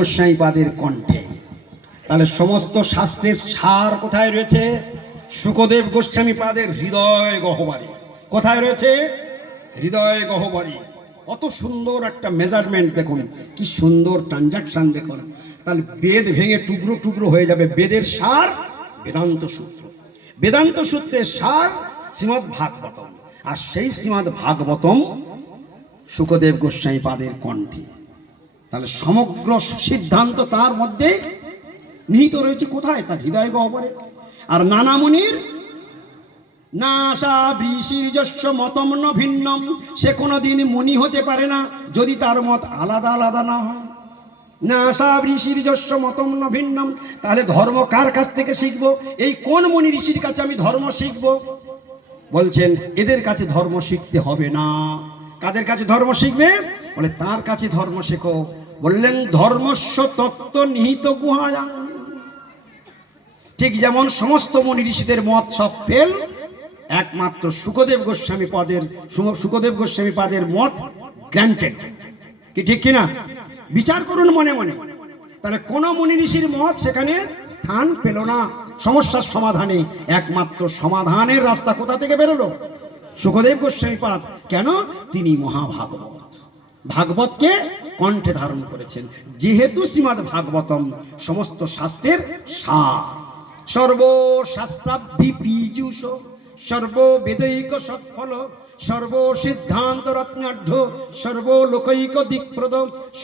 গোস্বাইপাদের কণ্ঠে। তাহলে সমস্ত শাস্ত্রের সার কোথায় রয়েছে? সুখদেব গোস্বামী পাদের হৃদয় গহ্বরে। কোথায় রয়েছে? হৃদয় গহ্বরে। কত সুন্দর একটা মেজারমেন্ট দেখুন, কি সুন্দর ট্রানজাকশন দেখুন। তাহলে বেদ ভেঙে টুকরো টুকরো হয়ে যাবে। বেদের সার বেদান্ত সূত্র। বেদান্ত সূত্রের সার শ্রীমৎ ভাগবতম আর সেই শ্রীমৎ ভাগবতম সুখদেব গোস্বামী পাদের কণ্ঠে। তাহলে সমগ্র সিদ্ধান্ত তার মধ্যে নিহিত রয়েছে কোথায়? তার হৃদয় গহ্বরে। আর নানামুনির না ভিন্নম, সে কোনোদিন মুনি হতে পারে না যদি তার মত আলাদা আলাদা না হয়। না আশা ঋষির যস্য মতম ন ভিন্নম, তাহলে ধর্ম কার কাছ থেকে শিখব? এই কোন মুনি ঋষির কাছে আমি ধর্ম শিখব? বলছেন, এদের কাছে ধর্ম শিখতে হবে না। কাদের কাছে ধর্ম শিখবে? বলে, তার কাছে ধর্ম শেখো। বললেন, ধর্মস্ব তত্ত্ব নিহিত গুহায়া ঠিক যেমন সমস্ত মনি ঋষিদের মত সব ফেল একমাত্র সুখদেব গোস্বামী পদের সুখদেব গোস্বামী পাদের মত গ্র্যান্টেড কি ঠিক কিনা? বিচার করুন মনে মনে। তাহলে কোন মনি ঋষির মত সেখানে স্থান পেল না। সমস্যার সমাধানে একমাত্র সমাধানের রাস্তা কোথা থেকে বেরোলো? সুখদেব গোস্বামী পাদ। কেন? তিনি মহাভাগবত। ভাগবতকে কণ্ঠে ধারণ করেছেন। যেহেতু শ্রীমদ ভাগবতম সমস্ত শাস্ত্রের সার। সর্বশাস্ত্রাব্ধি পীযুষ, সর্ববেদৈক সৎফল সর্ব সিদ্ধান্ত রত্নাঢ্য সর্বলোকৈক দিকপ্রদ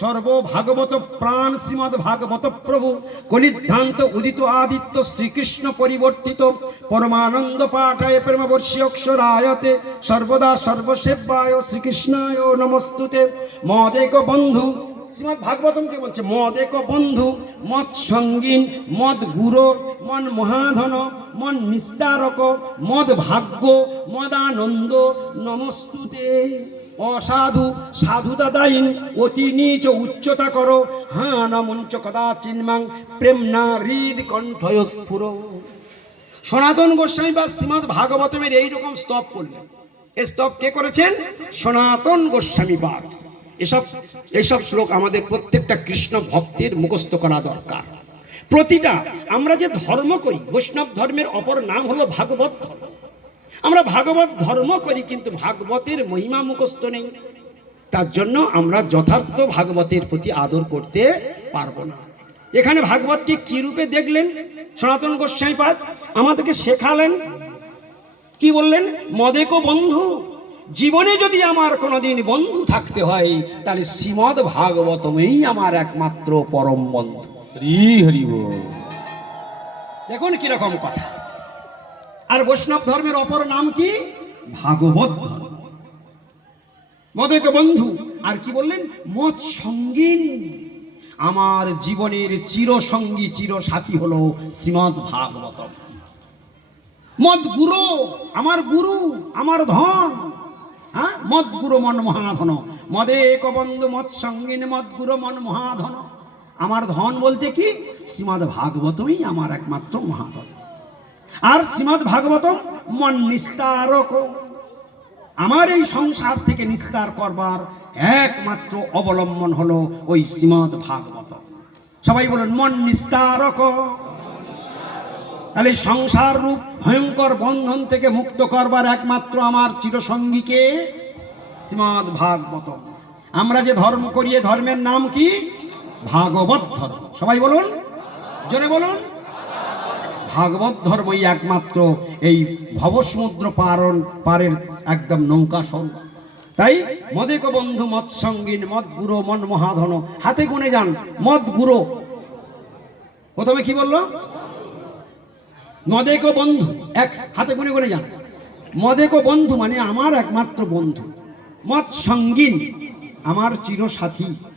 সর্বভাগবত প্রাণ শ্রীমদ ভাগবত প্রভু কলিদ্ধান্ত উদিত আদিত্য শ্রীকৃষ্ণ পরিবর্তিত পরমানন্দ পাঠায় প্রেমবর্ষী অক্ষরায়তে সর্বদা সর্বসেব্যায় শ্রীকৃষ্ণায় নমস্তুতে। মদেক বন্ধু শ্রীমদ ভাগবতমকে বলছে, মদ এক বন্ধু, মদ সঙ্গীন, মদ গুরু মন মহাধন, মন নিস্তারক, মদ ভাগ্য মদানন্দ নমস্তুতে। অসাধু, সাধু দাদাইন, অতি নিচ উচ্চতা করো। হ্যাঁ নমঞ্চ কদাচিন্মাং প্রেম না হৃদ কণ্ঠয় স্ফুর সনাতন গোস্বামী বা শ্রীমদ ভাগবতমের এইরকম স্তব করলেন এ স্তব কে করেছেন? সনাতন গোস্বামী বাদ। এসব এইসব শ্লোক আমাদের প্রত্যেকটা কৃষ্ণ ভক্তের মুখস্থ করা দরকার। প্রতিটা, আমরা যে ধর্ম করি, বৈষ্ণব ধর্মের অপর নাম হলো ভাগবত আমরা ভাগবত ধর্ম করি, কিন্তু ভাগবতের মহিমা মুখস্থ নেই। তার জন্য আমরা যথার্থ ভাগবতের প্রতি আদর করতে পারব না। এখানে ভাগবতকে কি রূপে দেখলেন? সনাতন গোস্বাই পাদ আমাদেরকে শেখালেন। কি বললেন? মদেকো বন্ধু জীবনে যদি আমার কোনোদিন বন্ধু থাকতে হয় তাহলে শ্রীমদ ভাগবতমেই আমার একমাত্র পরম বন্ধু। হরি হরি বল। দেখুন কীরকম কথা। আর বৈষ্ণব ধর্মের অপর নাম কি? ভাগবত ধর্ম। মদেক বন্ধু আর কি বললেন? মত সঙ্গীন। আমার জীবনের চিরসঙ্গী চিরসাথী হলো শ্রীমদ ভাগবতম। মদ গুরু আমার গুরু আমার ধন। হ্যাঁ? মদ গুরু মন মহাধন। মদে এক বন্ধু মদ সঙ্গীন মদ গুরু মন মহাধন। আমার ধন বলতে কি? শ্রীমদ ভাগবতমই আমার একমাত্র মহাধন। আর শ্রীমদ ভাগবতম মন নিস্তারক। আমার এই সংসার থেকে নিস্তার করবার একমাত্র অবলম্বন হলো ওই শ্রীমদ ভাগবত সবাই বলুন, মন নিস্তারক। তাহলে সংসার রূপ ভয়ঙ্কর বন্ধন থেকে মুক্ত করবার একমাত্র আমার চিরসঙ্গীকে শ্রীমদ ভাগবত আমরা যে ধর্ম করি, এ ধর্মের নাম কি? ভাগবত ধর্ম। সবাই বলুন। জোরে বলুন। ভাগবত ধর্মই একমাত্র এই ভবসমুদ্র পারণ, পারের একদম নৌকা সঙ্গ। তাই মদেক বন্ধু মত সঙ্গীন, মদ গুরু, মন মহাধন, হাতে গুনে যান, মদ গুরু। প্রথমে কি বলল? মদেক বন্ধু, এক হাতে গুনে গুনে যান। মদেকো বন্ধু মানে আমার একমাত্র বন্ধু। মত সঙ্গীন আমার চিরসাথী।